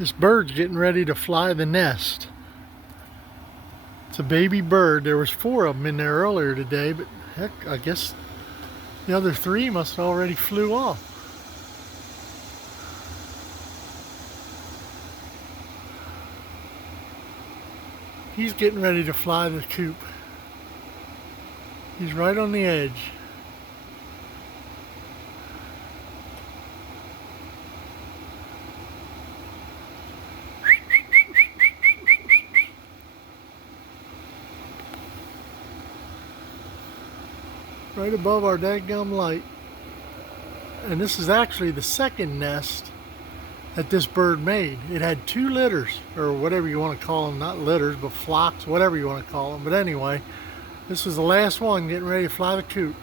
This bird's getting ready to fly the nest. It's a baby bird. There was 4 of them in there earlier today, but heck, I guess the other 3 must have already flew off. He's getting ready to fly the coop. He's right on the edge. Right above our dadgum light. And this is actually the second nest that this bird made. It had 2 litters, or whatever you want to call them, not litters, but flocks, whatever you want to call them. But anyway, this was the last one getting ready to fly the coop.